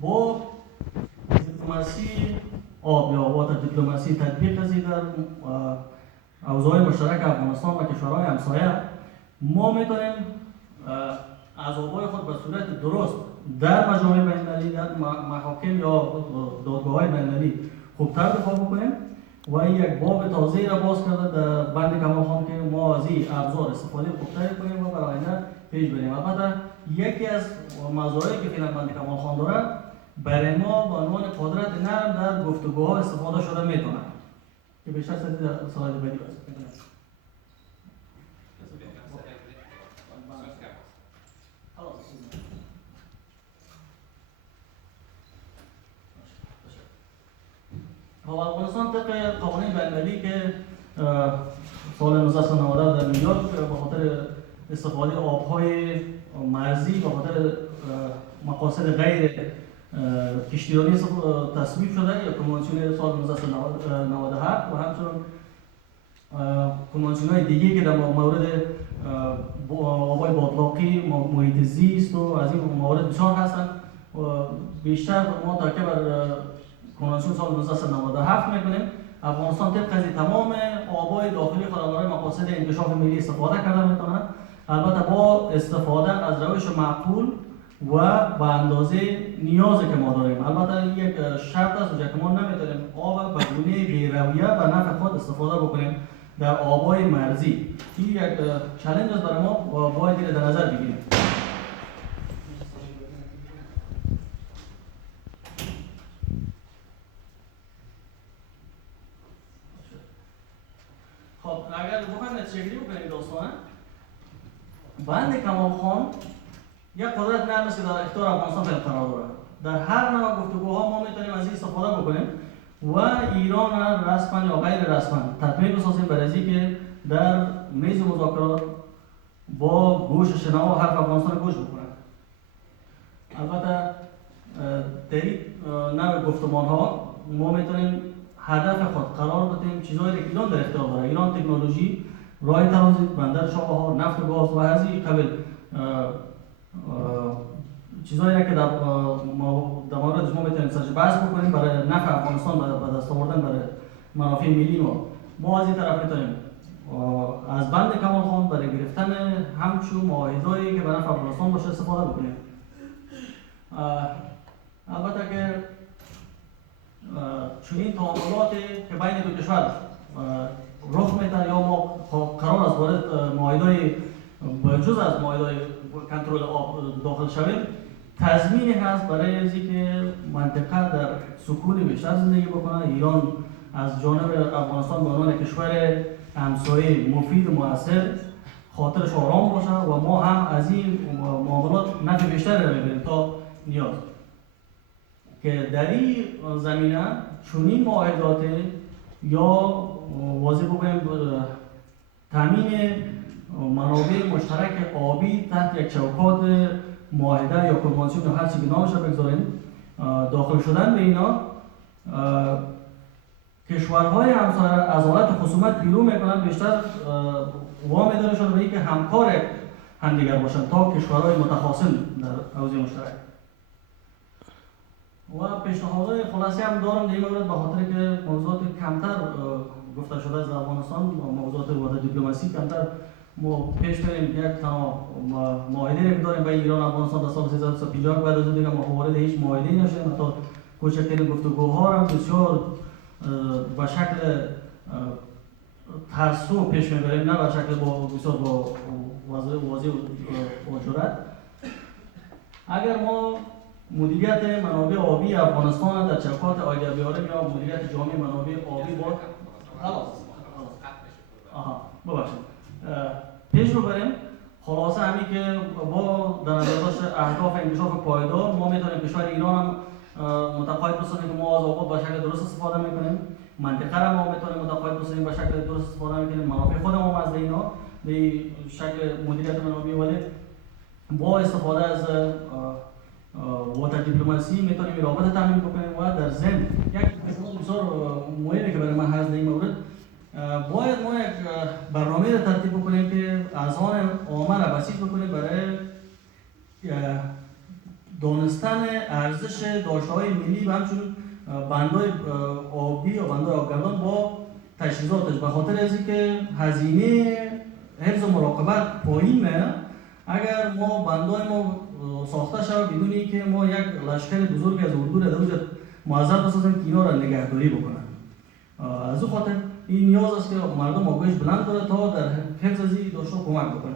با دیپلماسی آب یا واتر دیپلماسی تطبیق از در اوضاع مشترک افغانستان و کشورهای همسایه ما میتونیم عذابای خود به صورت درست در مجامع بین‌المللی، در محاکم یا دادگاه‌های بین‌المللی خوبتر دفاع بکنیم و یک باب تازه را باز کرده در بند کمال خان که ما از این ابزار استفاده خوبتری کنیم و برای آینده پیش بریم. البته یکی از مزایایی که فعلا بند کمال خان داره برای ما به عنوان قدرت نرم در گفتگوها استفاده شده میتونه که بیشتر در سلاید بعدی است. افغانستان طبق قوانین بین‌المللی که سال 1990 در نیویورک به خاطر استفاده آبهای مرزی به خاطر مقاصد غیر کشتیرانی تصویب شده یا کنوانسیون سال 1997 و همچنین کنوانسیون‌های دیگه که در مورد آبهای باتلاقی، محیط زیست و از این موارد بسیار هستند و بیشتر ما تاکید بر کنوانسیون سال 1997 میکنیم. افغانستان طبق از تمام آبهای داخلی خود برای مقاصد انکشاف ملی استفاده کرده میتونه، البته با استفاده از روش معقول و به اندازه نیازی که ما داریم. البته یک شرط است که ما نمیتونیم آب به گونه بی‌رویه به نفع خود استفاده بکنیم در آبهای مرزی. این یک چالش است برای ما و باید در نظر بگیریم. خب اگر بخوایم نتیجه‌گیری بکنیم دوستان، بند کمال خان یک قدرت نرم است که در اختیار افغانستان فعلا قرار داره. در هر نوع گفتگوها ما میتونیم از این استفاده بکنیم و ایران را رسما یا غیر رسما تطبیق بسازیم برای اینکه در میز مذاکرات با گوش شنوا حرف افغانستان گوش بکنه. البته در این نوع گفتمان ها ما میتونیم هدف خود قرار بدیم چیزهایی که ایران در اختیار داره. ایران تکنولوژی، راه ترانزیت، بندر چابهار، نفت و گاز و از این قبیل چیزهایی که در موردش ما میتونیم سرچ بحث بکنیم برای نفع افغانستان به دست آوردن برای منافع ملی ما از این طرف میتونیم از بند کمال خان برای گرفتن همچون معاهده‌ای که برای نفع افغانستان باشه استفاده بکنیم. البته که چنین تعاملاتی که بین دو کشور رخ میده یا ما قرار است وارد معاهده‌ای بجز از معاهده‌های کنترل آب داخل شویم، تضمینی هست برای اینکه منطقه در سکون بیشتر زندگی بکنه. ایران از جانب افغانستان به عنوان کشور همسایه مفید و مؤثر خاطرش آرام باشه و ما هم از این معاملات نفع بیشتری را ببریم تا نیاز. که در این زمینه چنین معاهدات یا واضح بگویم تامین منابع مشترک آبی تحت یک چوکات معاهده یا کنوانسیون یا هر چیزی که نامش را بگذاریم داخل شدن به اینا، کشورهای همسایه از حالت خصومت بیرون میکنن، بیشتر وامی داره شده به اینکه همکار همدیگر باشن تا کشورهای متخاصم در حوزه مشترک. و پیشنهادهای خلاصی هم دارم در این مورد به خاطر که موضوعات کمتر گفته شده از افغانستان، موضوعات وارد دیپلماسی کمتر ما پیش بریم. یک معاهده که داریم بین ایران و افغانستان در سال 1350 بعد از اون دیگه ما وارد هیچ معاهده‌ای نشدیم، حتی کوچکترین گفتگوها هم بسیار به شکل ترسو پیش میبریم، نه به شکل بسیار با واضح و جرأت. اگر ما مدیریت منابع آبی افغانستان در چوکات آیدر بیاریم یا مدیریت جامع منابع آبی با پیش ببریم، خلاصه همین که با در نظر داشت اهداف انکشاف پایدار ما میتونیم کشور ایران هم متقاعد بسازیم که ما از آباد به شکل درست استفاده میکنیم، منطقه را ما میتونیم متقاعد بسازیم به شکل درست استفاده میکنیم، منافع خودمون هم از اینا به شکل مدیریت منابع ولی با استفاده از واتر دیپلماسی میتونیم رابطه تامین بکنیم. و در ضمن یک بسیار مهمی که برای من هست در این مورد، باید ما یک برنامه را ترتیب بکنیم که اذهان عامه را بسیج بکنیم برای دانستن ارزش داشته‌های ملی و همچنین بندهای آبی یا بندهای آبگردان با تجهیزاتش، به خاطر از اینکه هزینه حفظ و مراقبت پایین میاد. اگر ما بندهای ما ساخته شود بدون اینکه ما یک لشکر بزرگ از اردو را در اونجا موظف بسازیم که اینا را نگهداری بکنن. از اون خاطر این نیاز است که مردم آگاهیش بلند کنه تا در حفظ از این داشته کمک بکنن.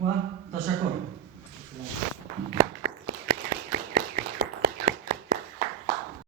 و تشکر.